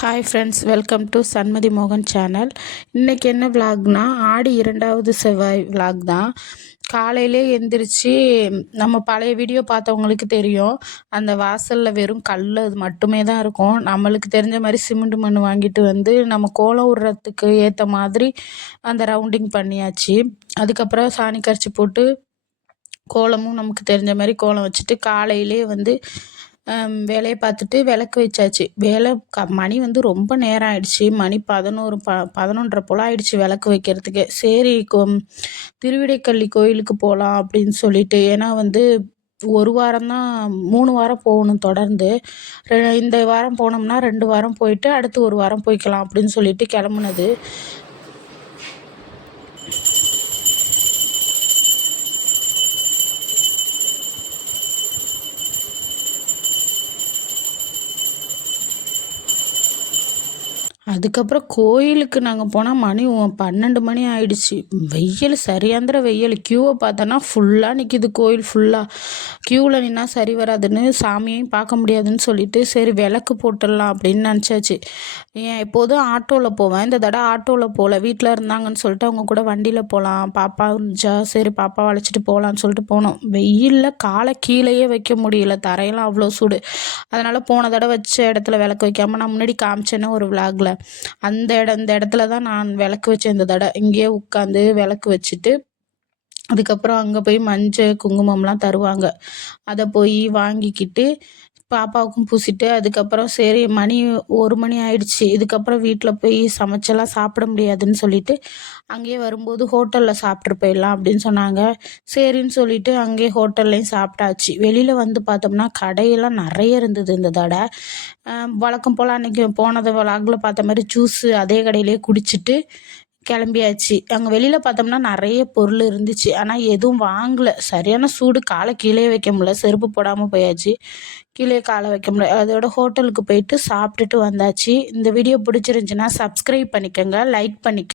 Hi friends, welcome to Sanmathi மோகன் channel. இன்றைக்கி என்ன விலாக்னா, ஆடி 2வது செவ்வாய் விலாக் தான். காலையிலே எந்திரிச்சு நம்ம பழைய வீடியோ பார்த்தவங்களுக்கு தெரியும். அந்த வாசலில் வெறும் கல் அது மட்டுமே தான் இருக்கும். நம்மளுக்கு தெரிஞ்ச மாதிரி சிமெண்ட் மண் வாங்கிட்டு வந்து நம்ம கோலம் விடுறதுக்கு ஏற்ற மாதிரி அந்த ரவுண்டிங் பண்ணியாச்சு. அதுக்கப்புறம் சாணி கரைச்சி போட்டு கோலமும் நமக்கு தெரிஞ்ச மாதிரி கோலம் வச்சுட்டு காலையிலே வந்து வேலையை பார்த்துட்டு விளக்கு வச்சாச்சு. மணி வந்து ரொம்ப நேரம் ஆயிடுச்சு. மணி 11 போல் ஆயிடுச்சு விளக்கு வைக்கிறதுக்கு. சரி, திருவிடைக்கல்லி கோயிலுக்கு போகலாம் அப்படின்னு சொல்லிட்டு. ஏன்னா வந்து ஒரு வாரம் தான், 3 வாரம் போகணும் தொடர்ந்து. இந்த வாரம் போனோம்னா 2 வாரம் போயிட்டு அடுத்து ஒரு வாரம் போய்க்கலாம் அப்படின்னு சொல்லிட்டு கிளம்புனது. அதுக்கப்புறம் கோயிலுக்கு நாங்கள் போனால் மணி 12 மணி ஆயிடுச்சு. வெயில், சரியாந்திர வெயில். க்யூவை பார்த்தோன்னா ஃபுல்லாக நிற்கிது கோயில் ஃபுல்லாக. க்யூவில் நின்னா சரி வராதுன்னு, சாமியையும் பார்க்க முடியாதுன்னு சொல்லிட்டு சரி விளக்கு போட்டுடலாம் அப்படின்னு நினச்சாச்சு. ஏன் எப்போதும் ஆட்டோவில் போவேன், இந்த தடவை ஆட்டோவில் போகல. வீட்டில் இருந்தாங்கன்னு சொல்லிட்டு அவங்க கூட வண்டியில் போகலாம், பாப்பா இருந்துச்சா சரி பாப்பாவை அழைச்சிட்டு போகலான்னு சொல்லிட்டு போனோம். வெயிலில் காலை கீழேயே வைக்க முடியல, தரையெல்லாம் அவ்வளோ சூடு. அதனால் போன தடவை வச்ச இடத்துல விளக்கு வைக்காமல் நான் முன்னாடி காமிச்சேன்னு ஒரு விலாகில், இந்த இடத்துல தான் நான் விளக்கு வச்சேன். இந்த தடவை இங்கேயே உட்காந்து விளக்கு வச்சுட்டு அதுக்கப்புறம் அங்கே போய் மஞ்சள் குங்குமம்லாம் தருவாங்க, அதை போய் வாங்கிக்கிட்டு பாப்பாவுக்கும் பூசிட்டு அதுக்கப்புறம் சரி மணி 1 மணி ஆயிடுச்சு. இதுக்கப்புறம் வீட்டில் போய் சமைச்செல்லாம் சாப்பிட முடியாதுன்னு சொல்லிட்டு அங்கேயே வரும்போது ஹோட்டலில் சாப்பிட்ரு போயிடலாம் அப்படின்னு சொன்னாங்க. சரின்னு சொல்லிட்டு அங்கேயே ஹோட்டல்லையும் சாப்பிட்டாச்சு. வெளியில் வந்து பார்த்தோம்னா கடையெல்லாம் நிறைய இருந்தது இந்த தடவை. வழக்கம் போல் அன்றைக்கி போனது விலாகில் பார்த்த மாதிரி ஜூஸு அதே கடையிலே குடிச்சிட்டு கிளம்பியாச்சு. அங்கே வெளியில் பார்த்தோம்னா நிறைய பொருள் இருந்துச்சு, ஆனால் எதுவும் வாங்கலை. சரியான சூடு, காலை கீழே வைக்க முடியல, செருப்பு போடாமல் போயாச்சு. கீழே காலை வைக்க முடியல. அதோட ஹோட்டலுக்கு போயிட்டு சாப்பிட்டுட்டு வந்தாச்சு. இந்த வீடியோ பிடிச்சிருந்துச்சின்னா சப்ஸ்கிரைப் பண்ணிக்கோங்க, லைக் பண்ணிக்க.